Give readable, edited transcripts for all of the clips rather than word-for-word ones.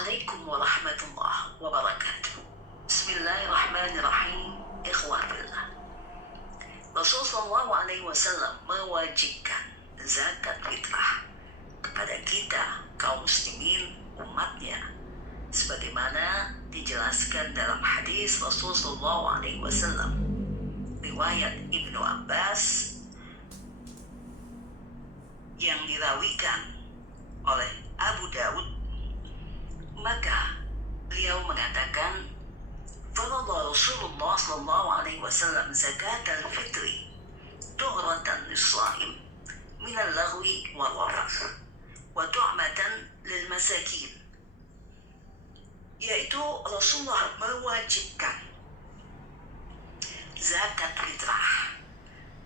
Assalamualaikum warahmatullahi wabarakatuh. Bismillahirrahmanirrahim. Ikhwah billah. Rasulullah SAW mewajibkan zakat fitrah kepada kita kaum muslimin umatnya, sebagaimana dijelaskan dalam hadis Rasulullah SAW riwayat Ibnu Abbas yang dirawikan oleh Abu Dawud. Maka beliau mengatakan, "Faradha Rasulullah SAW zakat al-fitri tuhratan lis-shaim min al-laghwi wal-rafath wa tu'matan lil-masakin." Yaitu Rasulullah mewajibkan zakat fitrah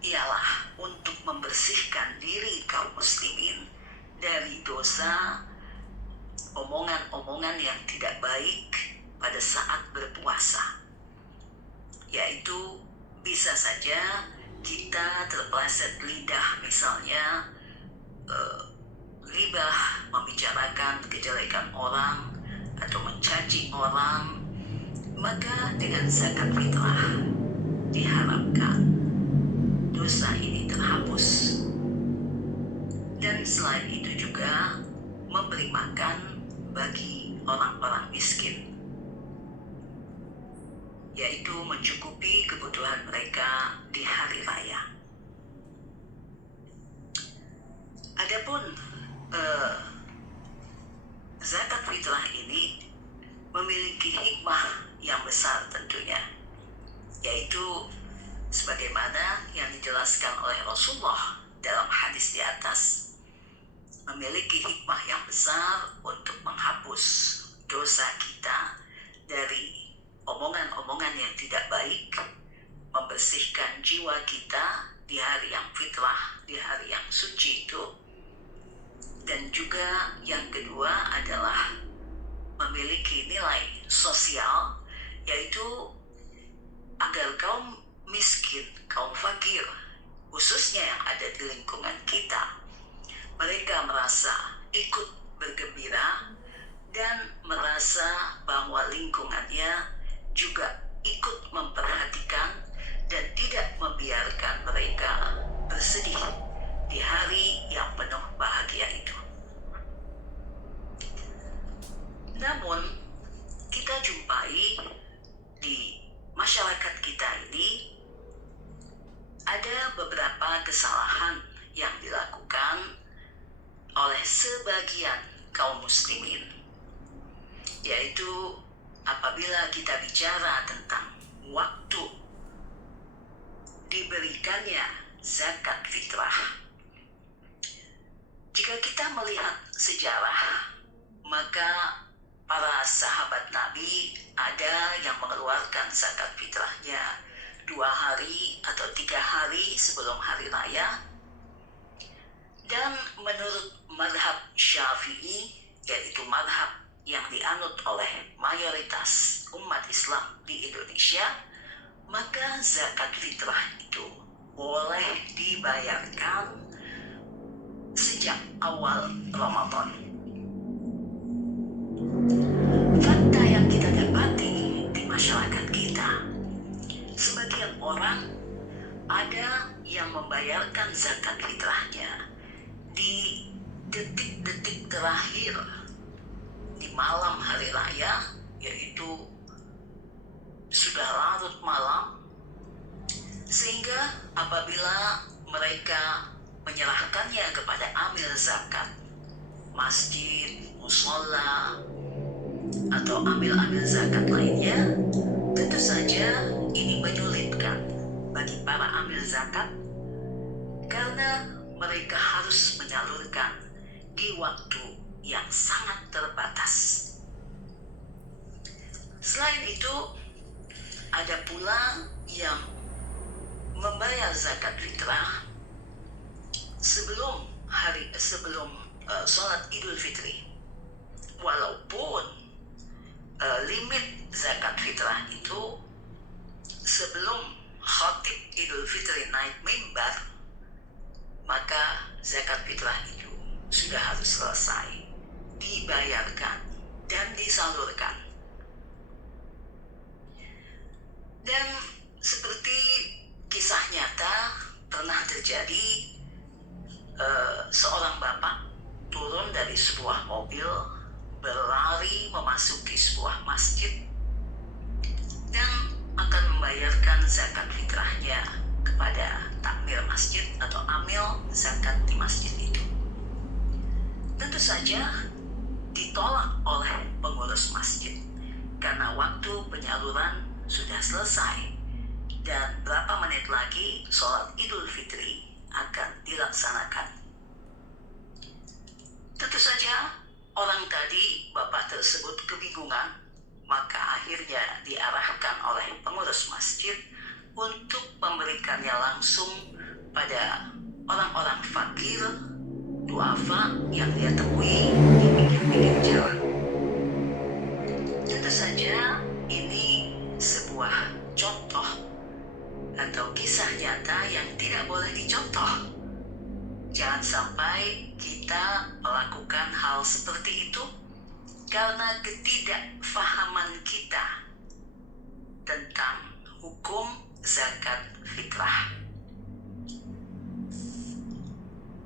ialah untuk membersihkan diri kaum muslimin dari dosa omongan-omongan yang tidak baik pada saat berpuasa, yaitu bisa saja kita terpleset lidah, misalnya ghibah, membicarakan kejelekan orang atau mencaci orang. Maka dengan zakat fitrah diharapkan dosa ini terhapus. Dan selain itu juga memberi makan bagi orang-orang miskin, yaitu mencukupi kebutuhan mereka di hari raya. Adapun zakat fitrah ini memiliki hikmah yang besar tentunya, yaitu sebagaimana yang dijelaskan oleh Rasulullah dalam hadis di atas, memiliki hikmah yang besar untuk menghapus dosa kita dari omongan-omongan yang tidak baik, membersihkan jiwa kita di hari yang fitrah, di hari yang suci itu. Dan juga yang kedua adalah memiliki nilai sosial, yaitu agar kaum miskin, kaum fakir, khususnya yang ada di lingkungan kita, mereka merasa ikut bergembira dan merasa bahwa lingkungannya juga ikut memperhatikan dan tidak membiarkan mereka bersedih di hari yang penuh bahagia itu. Namun kita jumpai di masyarakat kita ini ada beberapa kesalahan yang dilakukan oleh sebagian kaum muslimin, yaitu apabila kita bicara tentang waktu diberikannya zakat fitrah. Jika kita melihat sejarah, maka para sahabat Nabi ada yang mengeluarkan zakat fitrahnya 2 hari atau 3 hari sebelum hari raya. Dan menurut madhab Syafi'i, yaitu madhab yang dianut oleh mayoritas umat Islam di Indonesia, maka zakat fitrah itu boleh dibayarkan sejak awal Ramadan. Fakta yang kita dapati di masyarakat kita, sebagian orang ada yang membayarkan zakat fitrahnya di detik-detik terakhir di malam hari raya, yaitu sudah larut malam, sehingga apabila mereka menyerahkannya kepada amil zakat, masjid, musola, atau amil-amil zakat lainnya, tentu saja ini menyulitkan bagi para amil zakat karena mereka harus menyalurkan di waktu yang sangat terbatas. Selain itu, ada pula yang membayar zakat fitrah sebelum sholat Idul Fitri, walaupun limit zakat fitrah itu sebelum khatib Idul Fitri naik mimbar, maka zakat fitrah itu sudah harus selesai dibayarkan dan sebuah mobil, berlari memasuki sebuah masjid, dan akan membayarkan zakat fitrahnya kepada takmir masjid atau amil zakat di masjid itu. Tentu saja ditolak oleh pengurus masjid karena waktu penyaluran sudah selesai dan berapa menit lagi sholat Idul Fitri akan dilaksanakan. Tentu saja orang tadi, bapak tersebut kebingungan, maka akhirnya diarahkan oleh pengurus masjid untuk memberikannya langsung pada orang-orang fakir, duafa yang dia temui di pinggir-pinggir jalan. Tentu saja ini sebuah contoh atau kisah nyata yang tidak boleh dicontoh. Jangan sampai kita melakukan hal seperti itu karena ketidakfahaman kita tentang hukum zakat fitrah.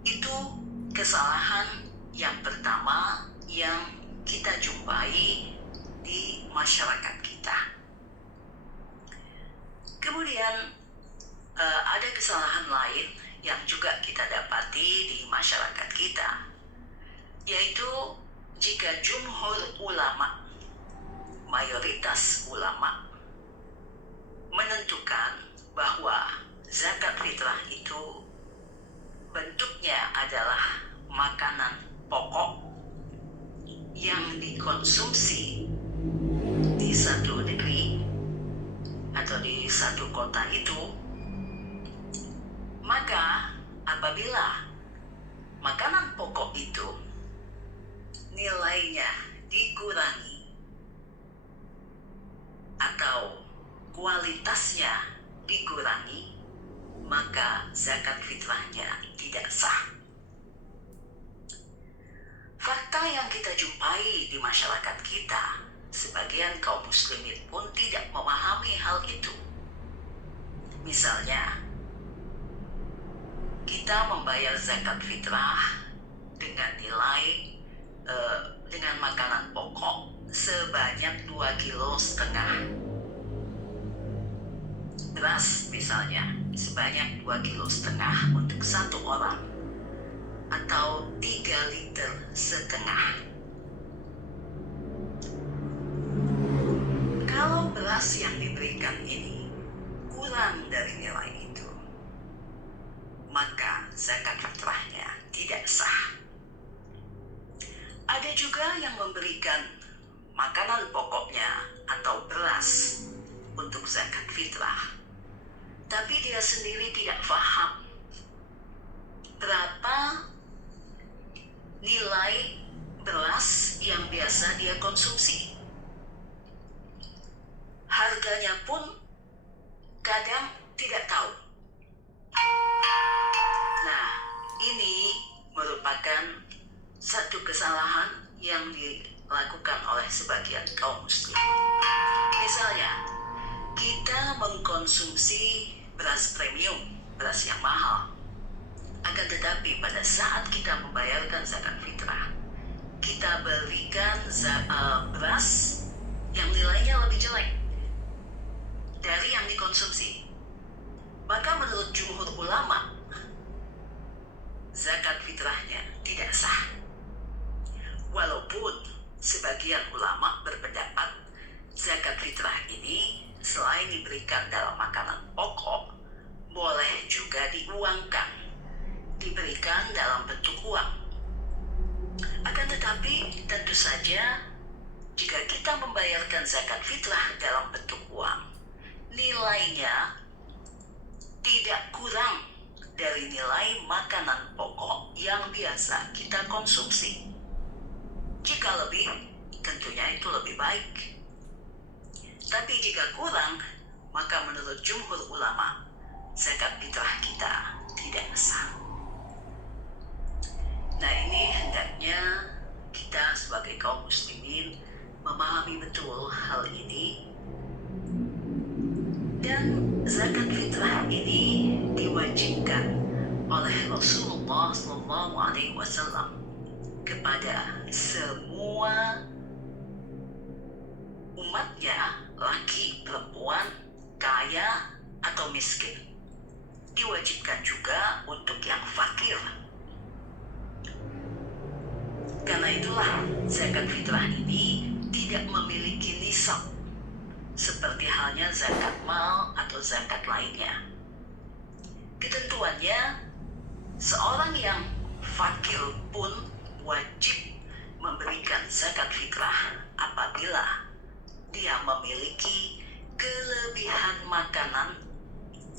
Itu kesalahan yang pertama yang kita jumpai di masyarakat kita. Kemudian ada kesalahan lain yang juga kita dapati di masyarakat kita, yaitu jika jumhur ulama, mayoritas ulama, menentukan bahwa zakat fitrah itu bentuknya adalah makanan pokok yang dikonsumsi di satu negeri atau di satu kota itu, maka apabila makanan pokok itu nilainya dikurangi atau kualitasnya dikurangi, maka zakat fitrahnya tidak sah. Fakta yang kita jumpai di masyarakat kita, sebagian kaum muslimin pun tidak memahami hal itu. Misalnya, kita membayar zakat fitrah dengan nilai dengan makanan pokok sebanyak 2,5 kilo beras, misalnya sebanyak 2,5 kilo untuk satu orang atau 3,5 liter. Kalau beras yang diberikan ini kurang dari nilai itu, maka zakat fitrahnya tidak sah. Ada juga yang memberikan makanan pokoknya atau beras untuk zakat fitrah, tapi dia sendiri tidak paham berapa nilai beras yang biasa dia konsumsi. Harganya pun kadang tidak tahu. Nah, ini merupakan satu kesalahan yang dilakukan oleh sebagian kaum muslim. Misalnya, kita mengkonsumsi beras premium, beras yang mahal. Akan tetapi pada saat kita membayarkan zakat fitrah, kita berikan beras yang nilainya lebih jelek dari yang dikonsumsi. Maka menurut jumhur ulama, zakat fitrahnya tidak sah. Walaupun sebagian ulama berpendapat zakat fitrah ini selain diberikan dalam makanan pokok, boleh juga diuangkan, diberikan dalam bentuk uang. Akan tetapi tentu saja jika kita membayarkan zakat fitrah dalam bentuk uang, nilainya tidak kurang dari nilai makanan pokok yang biasa kita konsumsi. Jika lebih, tentunya itu lebih baik. Tapi jika kurang, maka menurut jumhur ulama, zakat fitrah kita tidak sah. Nah, ini hendaknya kita sebagai kaum muslimin memahami betul hal ini. Dan zakat fitrah ini diwajibkan oleh Rasulullah SAW kepada miskin. Diwajibkan juga untuk yang fakir. Karena itulah zakat fitrah ini tidak memiliki nisab seperti halnya zakat mal atau zakat lainnya. Ketentuannya, seorang yang fakir pun wajib memberikan zakat fitrah apabila dia memiliki kelebihan makanan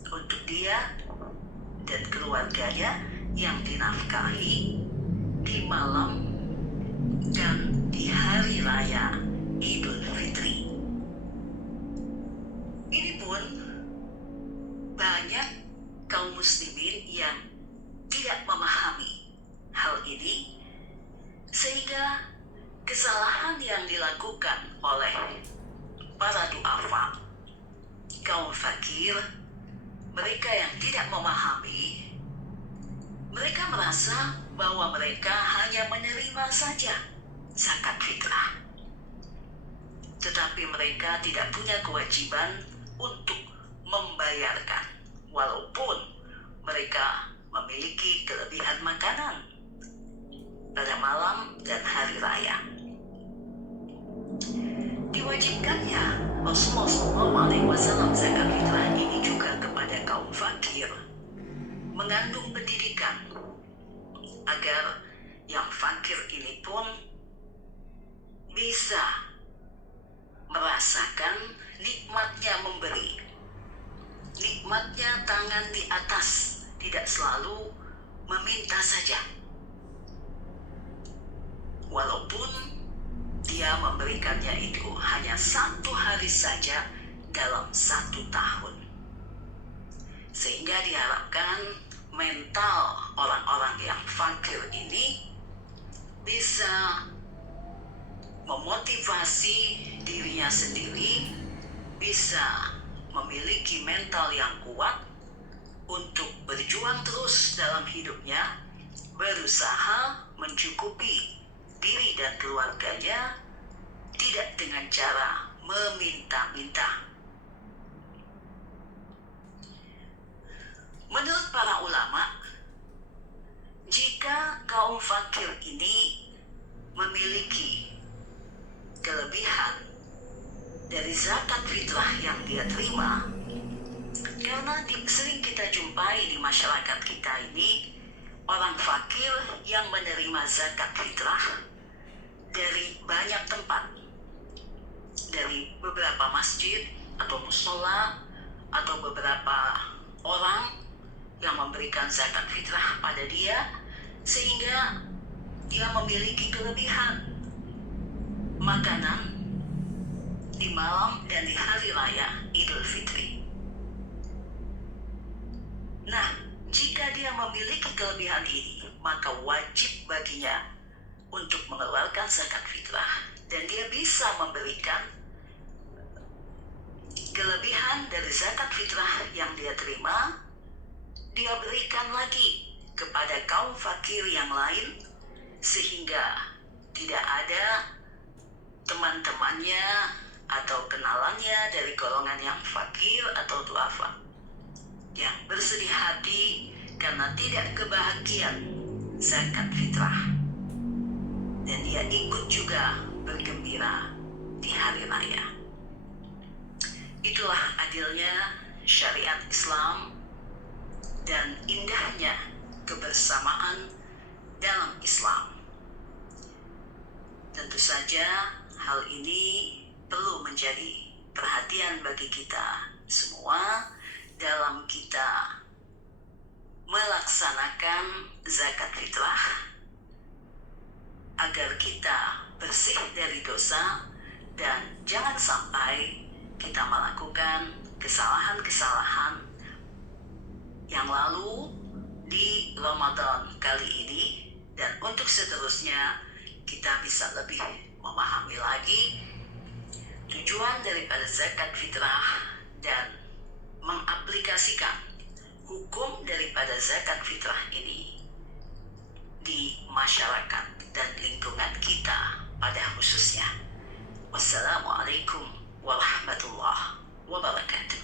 untuk dia dan keluarganya yang dinafkahi di malam dan di hari raya Idul Fitri. Ini pun banyak kaum muslimin yang tidak memahami hal ini, sehingga kesalahan yang dilakukan oleh para duafa, kaum fakir, mereka yang tidak memahami, mereka merasa bahwa mereka hanya menerima saja zakat fitrah, tetapi mereka tidak punya kewajiban untuk membayarkan, walaupun mereka memiliki kelebihan makanan pada malam dan hari raya. Diwajibkannya Rasulullah SAW zakat fitrah ini juga kepada kaum fakir mengandung pendidikan agar yang fakir ini pun bisa merasakan nikmatnya memberi, nikmatnya tangan di atas, tidak selalu meminta saja. Walaupun dia memberikannya itu hanya 1 hari saja dalam 1 tahun. Sehingga diharapkan mental orang-orang yang fakir ini bisa memotivasi dirinya sendiri, bisa memiliki mental yang kuat untuk berjuang terus dalam hidupnya, berusaha mencukupi diri dan keluarganya, tidak dengan cara meminta-minta. Menurut para ulama, jika kaum fakir ini memiliki kelebihan dari zakat fitrah yang dia terima, karena sering kita jumpai di masyarakat kita ini orang fakir yang menerima zakat fitrah dari banyak tempat, dari beberapa masjid atau musola atau beberapa orang yang memberikan zakat fitrah pada dia, sehingga dia memiliki kelebihan makanan di malam dan di hari raya Idul Fitri. Nah, jika dia memiliki kelebihan ini, maka wajib baginya untuk mengeluarkan zakat fitrah, dan dia bisa memberikan kelebihan dari zakat fitrah yang dia terima, dia berikan lagi kepada kaum fakir yang lain, sehingga tidak ada teman-temannya atau kenalannya dari golongan yang fakir atau duafa yang bersedih hati karena tidak kebahagiaan zakat fitrah, dan dia ikut juga bergembira di hari raya. Itulah adilnya syariat Islam dan indahnya kebersamaan dalam Islam. Tentu saja hal ini perlu menjadi perhatian bagi kita semua dalam kita melaksanakan zakat fitrah, agar kita bersih dari dosa dan jangan sampai kita melakukan kesalahan-kesalahan yang lalu di Ramadan kali ini, dan untuk seterusnya kita bisa lebih memahami lagi tujuan daripada zakat fitrah dan mengaplikasikan hukum daripada zakat fitrah ini di masyarakat dan lingkungan kita pada khususnya. Wassalamualaikum warahmatullahi wabarakatuh.